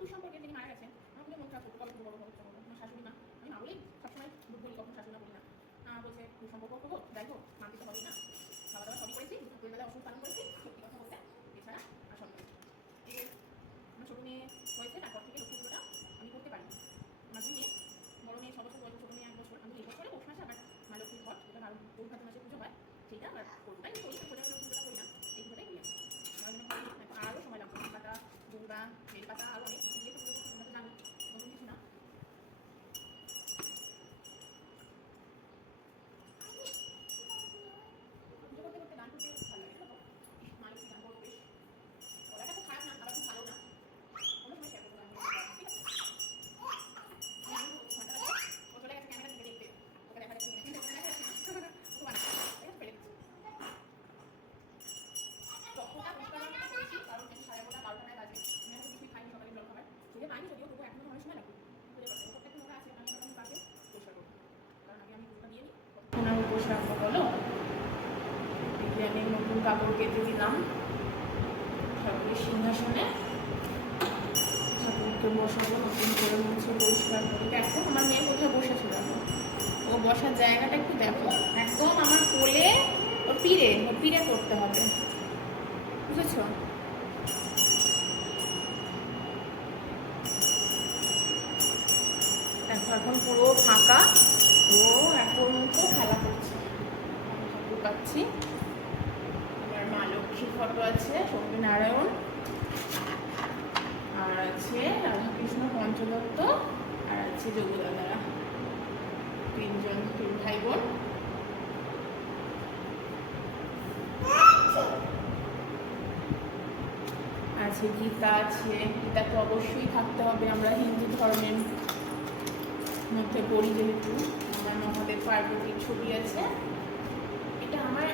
দুঃসম্পর্কে যিনি মারা গেছেন, আমার কিন্তু মন খারাপ করতো, কবে বড় হচ্ছে আমার শাশুড়ি মা, আমি মা বলেই সবসময় বলি, কখন শাশুড়ি মা বলি না। বলছে দুঃসম্পর্ক হোক, যাই হোক মানতে তো হবেই না, খাওয়া দাওয়া সবই করেছি, ঠাকুরের বেলায় অসুখ পালন করেছি, সত্যি কথা বলতে এছাড়া আর সব করেছি। এই যে আমার ছোটো মেয়ে হয়েছে, তারপর থেকে লক্ষ্মী পুজোটা আমি করতে পারি। আমার দুই মেয়ে, বড় মেয়ে 6 বছর বয়স, ছোটো মেয়ে 1 বছর। আমি এই বছরে পৌষ মাসে আবার মা লক্ষ্মীর ঘট, যেটা পৌষ মাসে পুজো হয়, সেইটা আবার করবো। তাই আমি করি, সোজা লক্ষ্মী পুজোটা করি না, এই পুজোটাই করি আমি। আমার জন্য আরও সময় লাগবে, পাতা দৌড়া বেল পাতা আরও অনেক কিছু দিয়ে তো পুজো করতে, তোমরা তো জানো, নতুন কিছু না। পুজো করতে করতে গান করতে ভালো লাগে, তো মা লক্ষ্মী গান করবো বেশ, গলাটা খুব খারাপ না, আবার খুব ভালো না, অন্য সময় শেয়ার করবো গান, ঠিক আছে? ও চলে গেছে ক্যামেরা থেকে দেখতে, ওকে দেখা যাচ্ছে কিন্তু ওকে দেখা যাচ্ছে না, খুব আনন্দ ফেলে দিচ্ছি। তখনটা পরিষ্কার করেছি, কারণ একটু 11:30 12টায় বাজে, আমি এখন কিছুই খাইনি, সকালে জল খাবার খেয়ে পাইনি যদিও, তবুও এখনো অনেক সময় লাগবে পুজো করতে। ওপরটা একটু নোংরা আছে, আমি এখন বাসে পরিষ্কার করবো, কারণ আগে আমি পুজোটা দিয়ে নিই, তখন আমি বসে রাখবো। বলো, আমি নতুন কাপড় কেটে দিলাম ঠাকুরের সিংহাসনে, ঠাকুরকে বসাবো নতুন করে, মুছে পরিষ্কার করে। দেখো আমার মেয়ে কোথায় বসেছিল, ও বসার জায়গাটা একটু দেখো, একদম আমার কোলে, ওর পিড়ে করতে হবে, বুঝেছো? দেখো এখন পুরো ফাঁকা, ও এখন তো খেলা করছে, ঠাকুর পাচ্ছি। আমার মা লক্ষ্মীর ফটো আছে, সত্যনারায়ণ, আর আছে রাধাকৃষ্ণ পঞ্চদত্ত, আর আছে যোগদাদারা, 3 ভাই বোন। আছে গীতা, আছে গীতা তো অবশ্যই থাকতে হবে, আমরা হিন্দু ধর্মের মধ্যে পড়ি যেহেতু। আমার মহাদেব পার্বতীর ছবি আছে, এটা আমার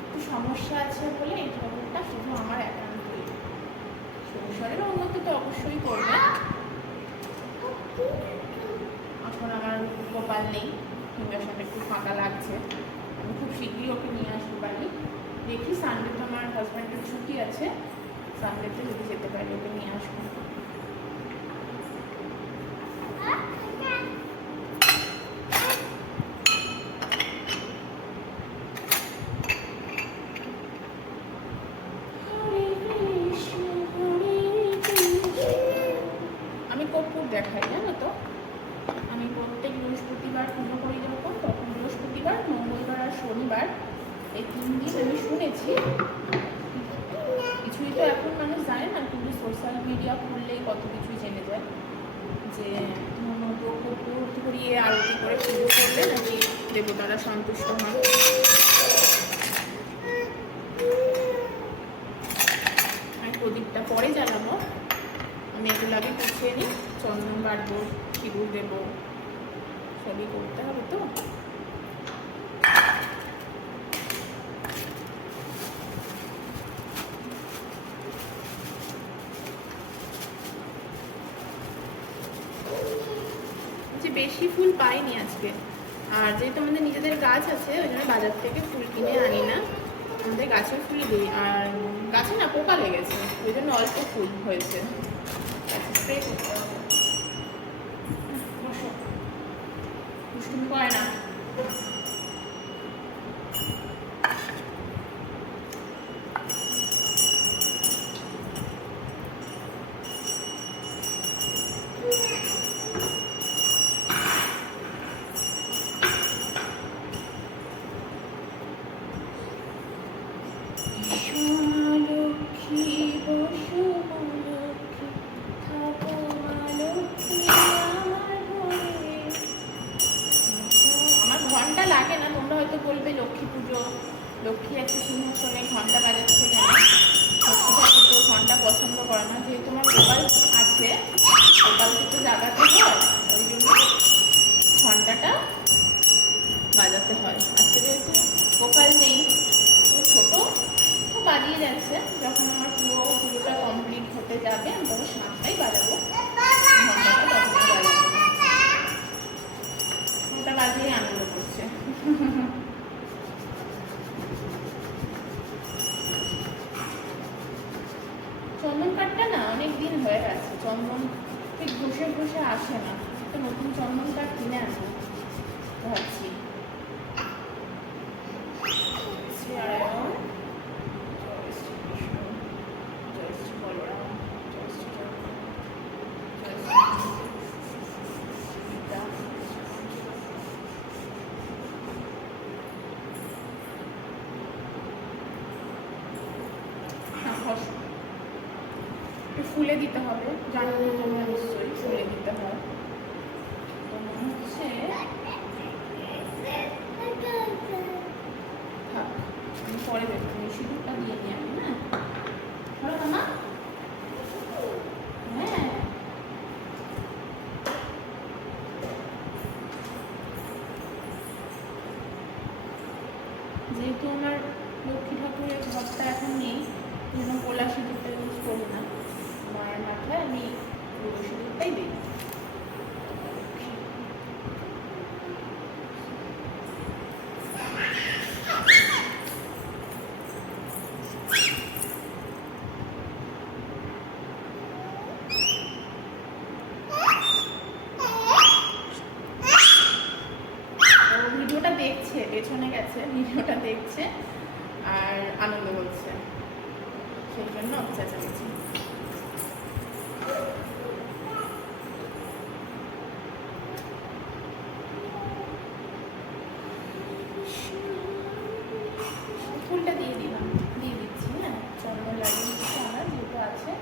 একটু সমস্যা আছে বলে এই ঠাকুরটা শুধু আমার একান্তই, সংসারের উন্নতি তো অবশ্যই করবে। এখন আমার গোপাল নেই, সিংহাসনটা একটু ফাঁকা লাগছে, আমি খুব শীঘ্রই ওকে নিয়ে আসতে পারি। দেখি সানডে তো আমার হাজব্যান্ডের ছুটি আছে, সানডেতে যদি যেতে পারি ওকে নিয়ে আসবো। আমি কর্পূর দেখাই, জানো তো, আমি প্রত্যেক বৃহস্পতিবার পুজো করি যখন, তখন বৃহস্পতিবার, মঙ্গলবার আর শনিবার, এই 3 দিন আমি শুনেছি, কিছুই তো এখন মানুষ জানে না, কিন্তু সোশ্যাল মিডিয়া খুললেই কত কিছুই জেনে যায়, যে কর্পূর ধরিয়ে আরতি করে পুজো করলে নাকি দেবতারা সন্তুষ্ট হন। আমি প্রদীপটা পরে জ্বালাবো, আমি এগুলো আগে গুছিয়ে নিই, চন্দন বাড়বো, সিঁদুর দেবো, সবই করতে হবে তো। বেশি ফুল পাইনি আজকে, আর যেহেতু আমাদের নিজেদের গাছ আছে ওই জন্য বাজার থেকে ফুল কিনে আনি না, আমাদের গাছের ফুল দিই, আর গাছে না পোকা লেগেছে ওই জন্য অল্প ফুল হয়েছে, স্প্রে করতে হবে। দুষ্টুমি করে না। লাগে না, তোমরা হয়তো বলবে লক্ষ্মী পুজো, লক্ষ্মী একটা সিংহাসনে ঘন্টা বাজাচ্ছে কেন, তো ঘন্টা পছন্দ করে না, যেহেতু আমার গোপাল আছে, গোপালকে তো জাগাতে হয়, ওই জন্য ঘন্টাটা বাজাতে হয়। আজকে যেহেতু গোপাল নেই, ও ছোটো, ও বাজিয়ে যাচ্ছে, যখন আমার পুরো পুজোটা কমপ্লিট হতে যাবে আমি তখন 7টাই বাজাবো, ঘন্টাটা তখন বাজাবো, ঘন্টা বাজিয়ে আনন্দ করছে। চন্দন কাঠটা না অনেক দিন হয়ে গেছে, চন্দন ঠিক ঘষে ঘষে আসে না, তো নতুন চন্দন কাঠ কিনে আনবো ভাবছি। ফুলে দিতে হবে, জানো তো তোমরা নিশ্চয়ই ফুলে দিতে হয়। তো মনে হচ্ছে আমি পরে দেখবো, তুমি সিঁদুরটা দিয়ে নিয়ে আমি না ধরো মামা। হ্যাঁ যেহেতু আমার লক্ষ্মী ঠাকুরের ঘরটা এখন নেই, জন্য গোলা সিঁদুরটা ইউজ করি না, মায়ের মাথায় আমি পুরো সিঁদুরটাই দিই। ভিডিওটা দেখছে, পেছনে গেছে, ভিডিওটা দেখছে আর আনন্দ হচ্ছে, সেই জন্য চেঁচামেচি। ফুলটা দিয়ে দিলাম, দিয়ে দিচ্ছি। হ্যাঁ চন্দন লাগিয়ে দিচ্ছি আমার যেহেতু আছে।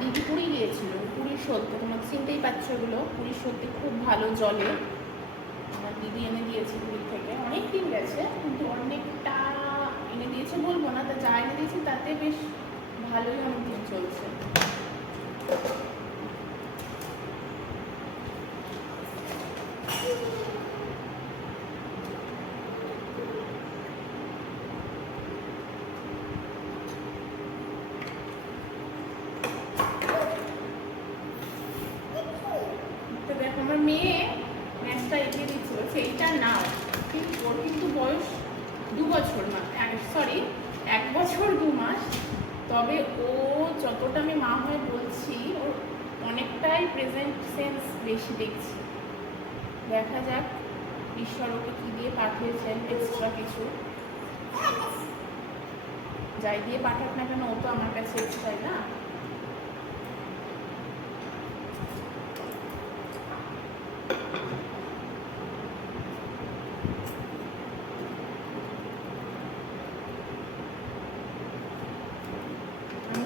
দিদি পুরী গিয়েছিল, পুরীর সত্যি তোমার চিনতেই পারছো, এগুলো পুরীর সত্যি খুব ভালো জলে। আমার দিদি এনে দিয়েছে পুরী থেকে, অনেক দিন গেছে কিন্তু অনেকটা এনে দিয়েছে বলবো না, তা যা এনে দিয়েছে তাতে বেশ ভালোই অনেক দিন চলছে। আমার মেয়ে ম্যাচটা এগিয়ে দিচ্ছিল, সেইটা নাও, কিন্তু ওর কিন্তু বয়স 2 বছর না, সরি 1 বছর 2 মাস। তবে ও যতটা আমি মা হয়ে বলছি, ওর অনেকটাই প্রেজেন্ট সেন্স বেশি দেখছি। দেখা যাক ঈশ্বর ওকে কী দিয়ে পাঠিয়েছেন, এক্সট্রা কিছু যাই দিয়ে পাঠাক না কেন, ও তো আমার কাছে এক্সট্রাই না।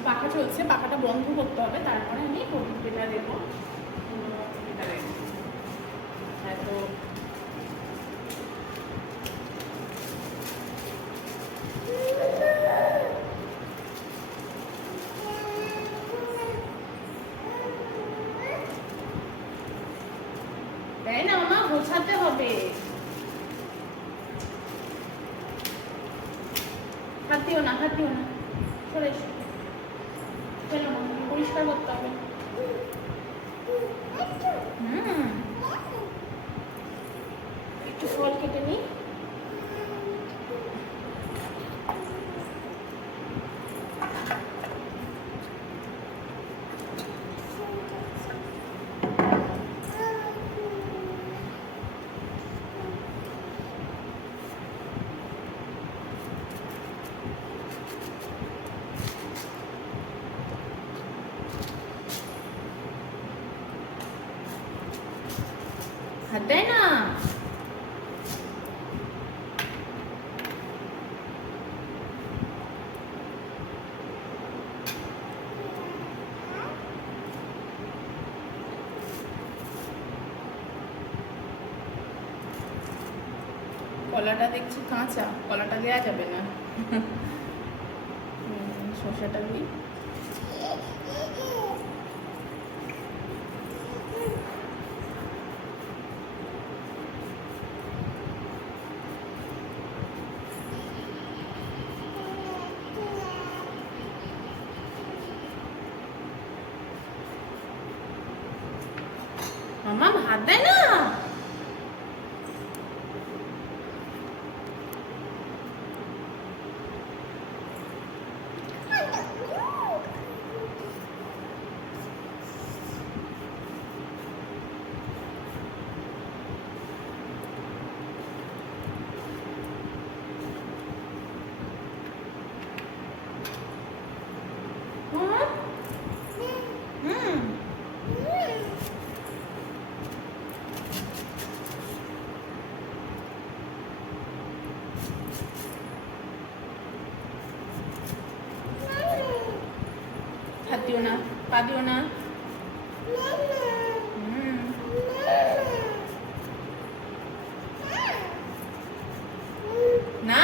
পাখা চলছে, পাখাটা বন্ধ করতে হবে, তারপরে আমি প্রদীপটা দেবো। তো তাই না মামা, গোছাতে হবে। হাত দিও না, হাত দিও না, সরে এসো, ফেলো না, পরিষ্কার করতে হবে। একটু ফল কেটে নিই। দেয় না। কলাটা দেখছি কাঁচা, কলাটা দেওয়া যাবে না। শসাটা দিই। মামা ভাত দেয় না। হাত দিও না, পা দিও না। না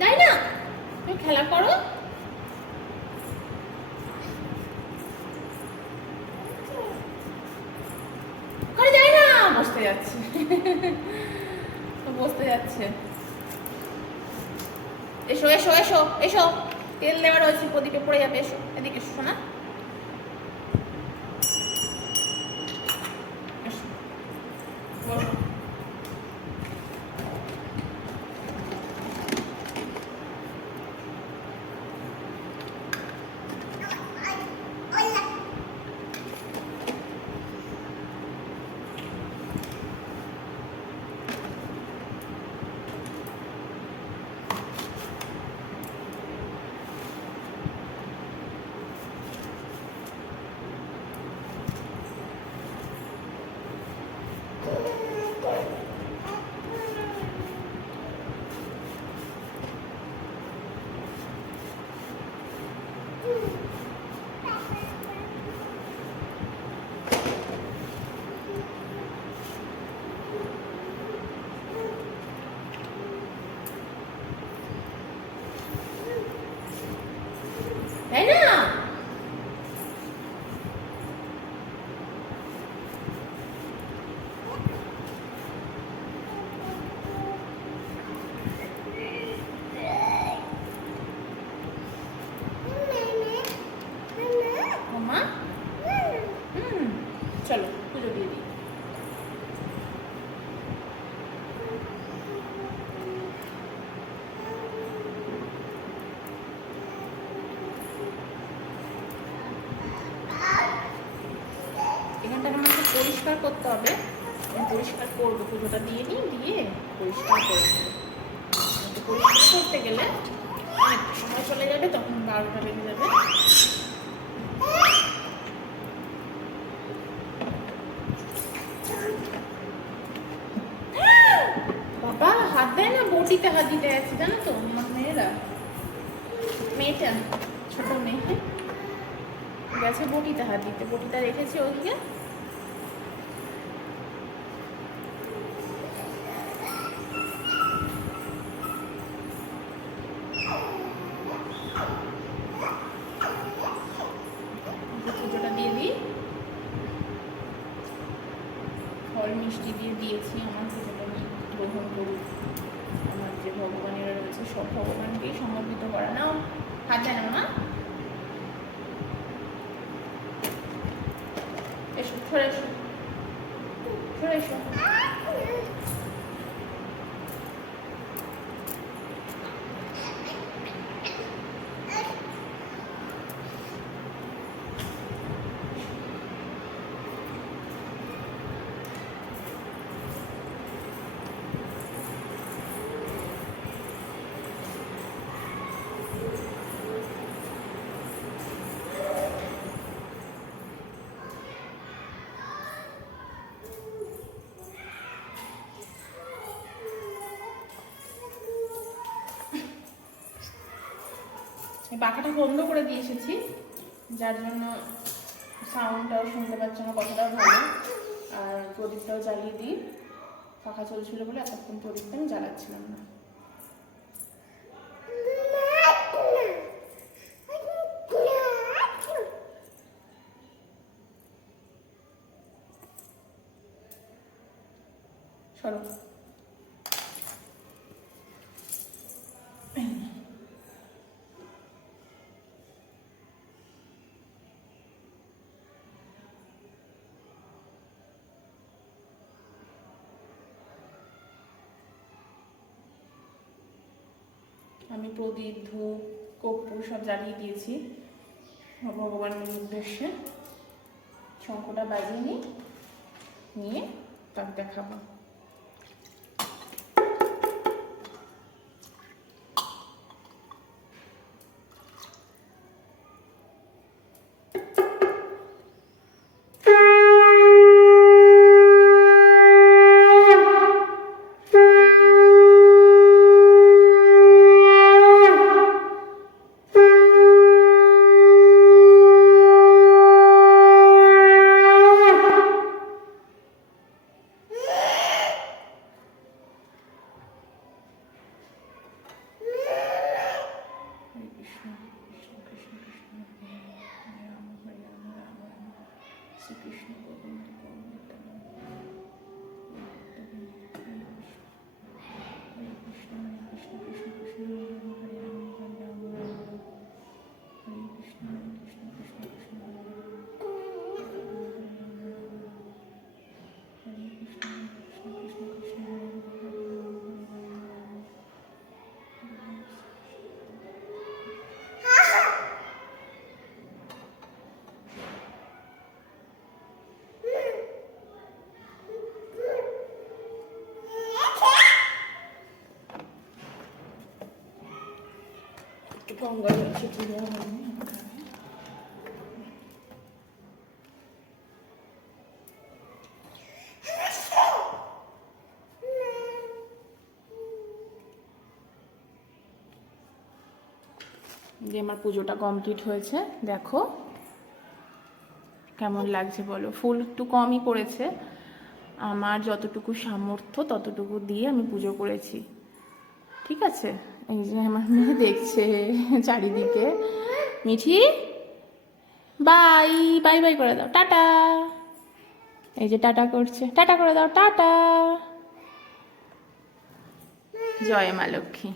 তাই না, তুমি খেলা করো। করে যায় না, বসতে যাচ্ছে। বসতে যাচ্ছে। এসো এসো এসো এসো, তেল দেওয়া রয়েছে, প্রদীপে পড়ে যাবে। এসো এদিকে, এসো না। তাই না, মামা। চলো পুজো দিয়ে দিই। এখানটাকে আমাকে পরিষ্কার করতে হবে, আমি পরিষ্কার করবো। পুজোটা দিয়ে নিই, দিয়ে পরিষ্কার করবো। পরিষ্কার করতে গেলে অনেক সময় চলে যাবে, তখন 12টা বেজে যাবে। বাবা হাত দেয় না, বটিতে হাত দিতে আছে, জানো তো আমার মেয়েরা। মেয়েটা ছোট মেয়ে গেছে বটিতে হাত দিতে, বটিটা রেখেছি ওদিকে। পুজোটা দিয়ে দিই, ফল মিষ্টি দিয়ে দিয়েছি। আমার পুজোটা গ্রহণ করুক। আমার যে ভগবানেরা রয়েছে সব ভগবানকেই সমর্পিত করা। নাও হাত দেয় না মা। এসো, সরে এসো, সরে এসো। পাখাটা বন্ধ করে দিয়ে এসেছি, যার জন্য সাউন্ডটাও শুনতে পাচ্ছি না, কথাটাও ভালো। আর প্রদীপটাও জ্বালিয়ে দিই, পাখা চলছিল বলে এতক্ষণ প্রদীপটা আমি জ্বালাচ্ছিলাম না। সরো। আমি প্রদীপ, ধূপ, কর্পূর সব জ্বালিয়ে দিয়েছি ভগবানের উদ্দেশ্যে। শঙ্খটা বাজিয়ে নিয়ে তাকে দেখাবো। গঙ্গা জল ছিটিয়ে দেওয়া হয়নি। যে আমার পুজোটা কমপ্লিট হয়েছে, দেখো কেমন লাগছে বলো। ফুল একটু কমই পড়েছে, আমার যতটুকু সামর্থ্য ততটুকু দিয়ে আমি পুজো করেছি, ঠিক আছে। এই যে আমার মেয়ে দেখছে চারিদিকে। মিঠি বাই বাই বাই করে দাও, টাটা। এই যে টাটা করছে, টাটা করে দাও, টাটা। জয় মা লক্ষ্মী।